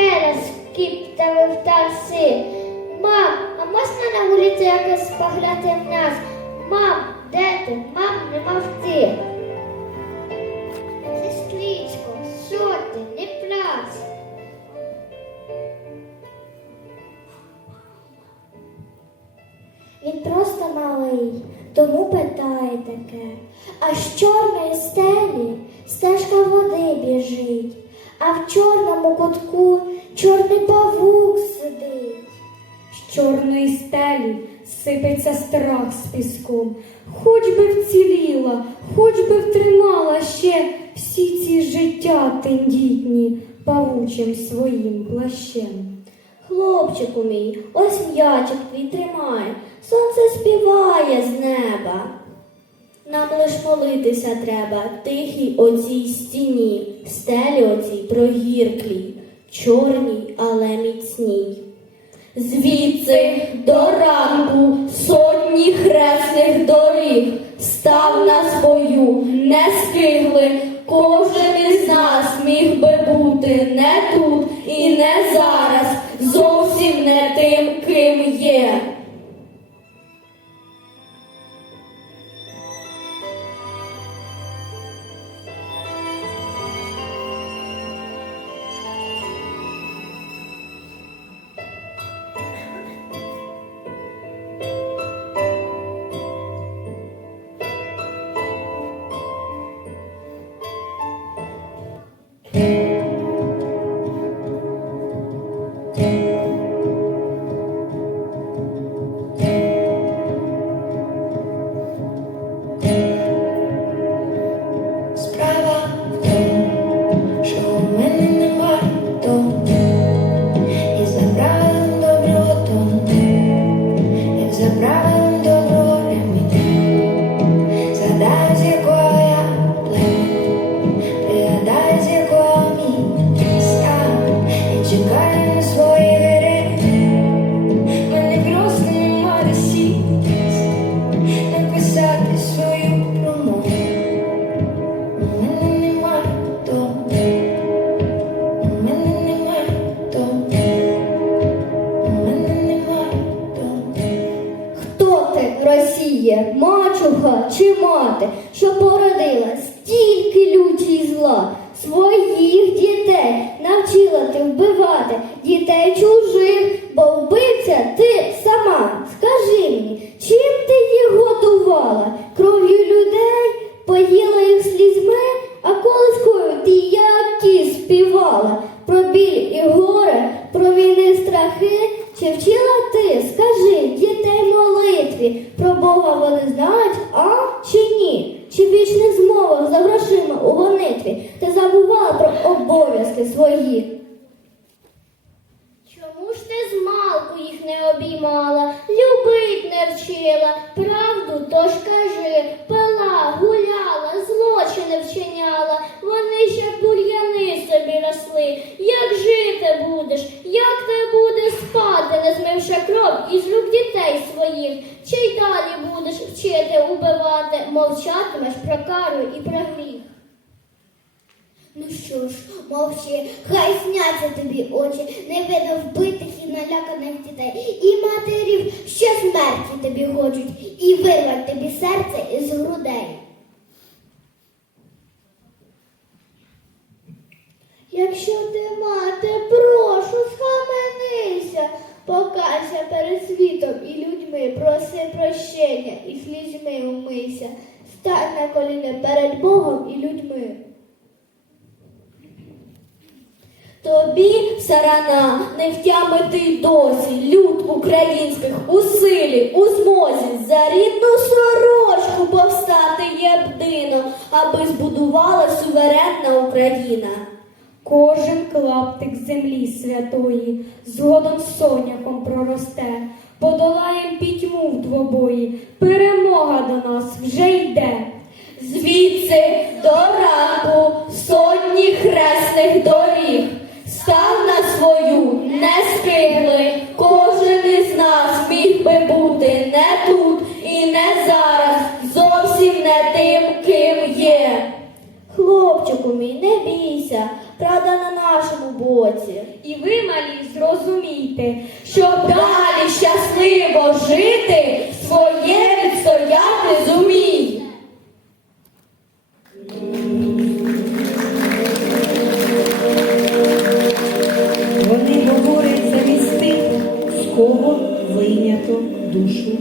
то скеля скіптали птаси. Мам, а можна на вулиці якось погляти в нас? Мам, де ти? Мам, не мовти. Сестричко, що ти? Не плач. Він просто малий, тому питає таке. А з чорної стелі стежка води біжить, а в чорному кутку чорний павук сидить. З чорної стелі сипеться страх з піском. Хоч би вціліла, хоч би втримала ще всі ці життя тендітні павучим своїм плащем. Хлопчику мій, ось м'ячик твій тримай, сонце співає з неба. Нам лиш молитися треба тихій оцій стіні, стелі оцій прогірклій, чорній, але міцній. Звідси до ранку сотні хресних доріг став на свою, не скигли. Кожен із нас міг би бути не тут і не зараз, зовсім не тим, ким є. Росія, мачуха чи мати, що породила стільки люті зла? Своїх дітей навчила ти вбивати, дітей чужих, бо співала? Про біль і горе, про війни страхи, чи вчила ти, скажи, дітей молитві, про Бога вони знають, а? Чи ні? Чи в вічних змовах за грошима у гонитві? Ти забувала про обов'язки свої? Чому ж ти з малку їх не обіймала, любить не вчила, правду тож кажи, пила, гуляла, злочини вчиняла, із рук дітей своїх? Чи й далі будеш вчити убивати, мовчатимеш про кару і про гріх? Ну що ж, мовчи, хай сняться тобі очі, не видно вбитих і наляканих дітей, і матерів, що смерті тобі хочуть, і вирвать тобі серце із грудей. Якщо ти мати, перед світом і людьми, проси прощення і слізьми умийся, стань на коліна перед Богом і людьми. Тобі, сарана, не втямити досі люд українських у силі, у змозі за рідну сорочку повстати єбдино, аби збудувала суверенна Україна. Кожен клаптик землі святої згодом соняком проросте, подолаєм пітьму в двобої, перемога до нас вже йде. Звідси до ранку сотні хресних доріг став на свою, не скигли. Кожен із нас міг би бути не тут і не зараз, зовсім не тим, ким є. Хлопчику мій, не бійся, правда на нашому боці. І ви, малі, зрозумійте, щоб далі щасливо жити, своє відстояти зумій. Вони говорять замістити з кого вийнято душу.